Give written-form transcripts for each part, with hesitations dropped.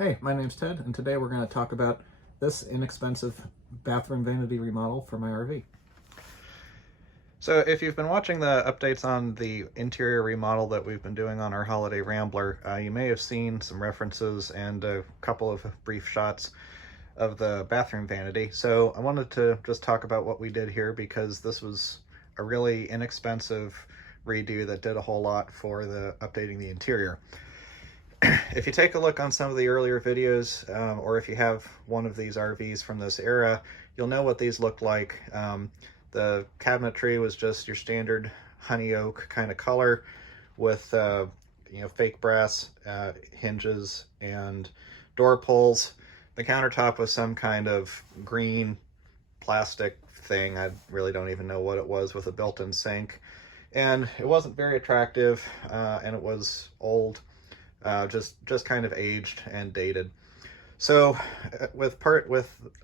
Hey, my name's Ted, and today we're going to talk about this inexpensive bathroom vanity remodel for my RV. So if you've been watching the updates on the interior remodel that we've been doing on our Holiday Rambler, you may have seen some references and a couple of brief shots of the bathroom vanity. So I wanted to just talk about what we did here because this was a really inexpensive redo that did a whole lot for updating the interior. If you take a look on some of the earlier videos, or if you have one of these RVs from this era, you'll know what these looked like. The cabinetry was just your standard honey oak kind of color with fake brass hinges and door pulls. The countertop was some kind of green plastic thing. I really don't even know what it was, with a built-in sink. And it wasn't very attractive, and it was old. Just kind of aged and dated. So with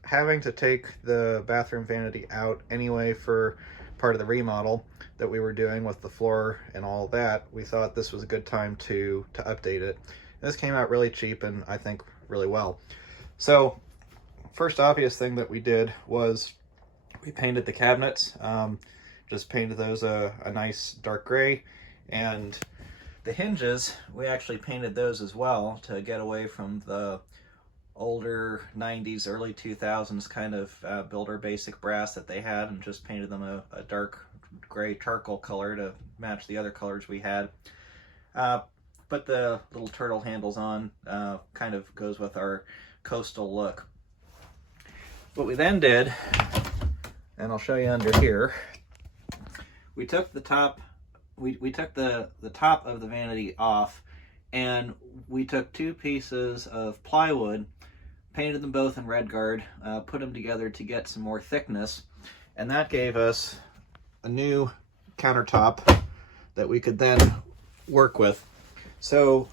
having to take the bathroom vanity out anyway for part of the remodel that we were doing with the floor and all that, we thought this was a good time to update it. And this came out really cheap and I think really well. So first obvious thing that we did was we painted the cabinets. Just painted those a nice dark gray, and the hinges, we actually painted those as well to get away from the older 90s, early 2000s kind of builder basic brass that they had, and just painted them a dark gray charcoal color to match the other colors we had. Put the little turtle handles on, kind of goes with our coastal look. What we then did, and I'll show you under here, we took the top We took the top of the vanity off, and we took two pieces of plywood, painted them both in RedGuard, put them together to get some more thickness, and that gave us a new countertop that we could then work with. So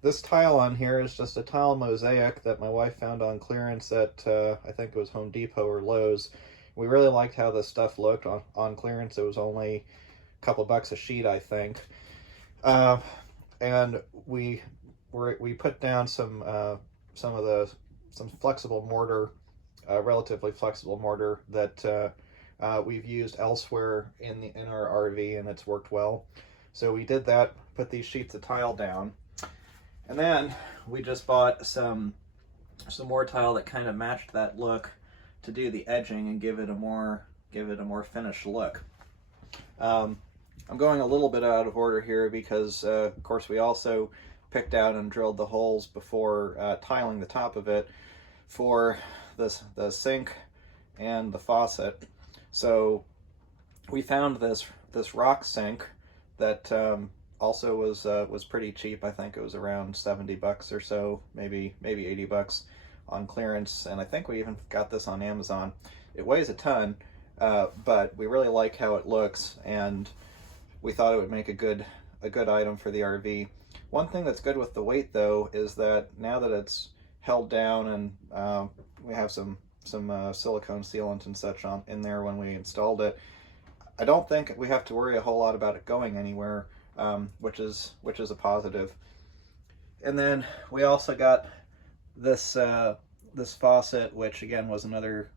this tile on here is just a tile mosaic that my wife found on clearance at I think it was Home Depot or Lowe's. We really liked how this stuff looked on clearance. It was only couple bucks a sheet, I think, and we put down some flexible mortar, relatively flexible mortar that we've used elsewhere in our RV, and it's worked well. So we did that, put these sheets of tile down, and then we just bought some more tile that kind of matched that look to do the edging and give it a more finished look. I'm going a little bit out of order here because, of course, we also picked out and drilled the holes before tiling the top of it for the sink and the faucet. So we found this rock sink that also was pretty cheap. I think it was around 70 bucks or so, maybe 80 bucks on clearance, and I think we even got this on Amazon. It weighs a ton, but we really like how it looks, and we thought it would make a good item for the RV. One thing that's good with the weight, though, is that now that it's held down and we have some silicone sealant and such in there when we installed it, I don't think we have to worry a whole lot about it going anywhere, which is a positive. And then we also got this faucet, which again was another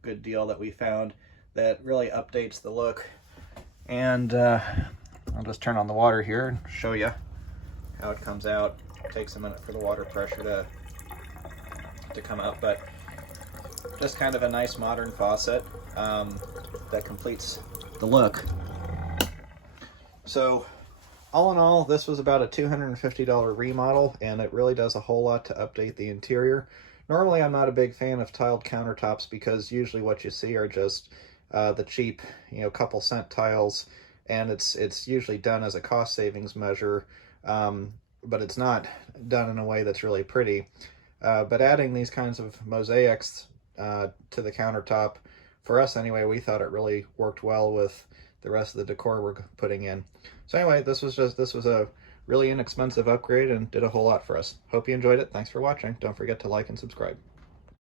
good deal that we found that really updates the look. And I'll just turn on the water here and show you how it comes out. It takes a minute for the water pressure to come out, but just kind of a nice modern faucet that completes the look. So all in all, this was about a $250 remodel, and it really does a whole lot to update the interior. Normally I'm not a big fan of tiled countertops because usually what you see are just the cheap, couple cent tiles, and it's usually done as a cost savings measure, but it's not done in a way that's really pretty. But adding these kinds of mosaics to the countertop, for us anyway, we thought it really worked well with the rest of the decor we're putting in. So anyway, this was a really inexpensive upgrade and did a whole lot for us. Hope you enjoyed it. Thanks for watching. Don't forget to like and subscribe.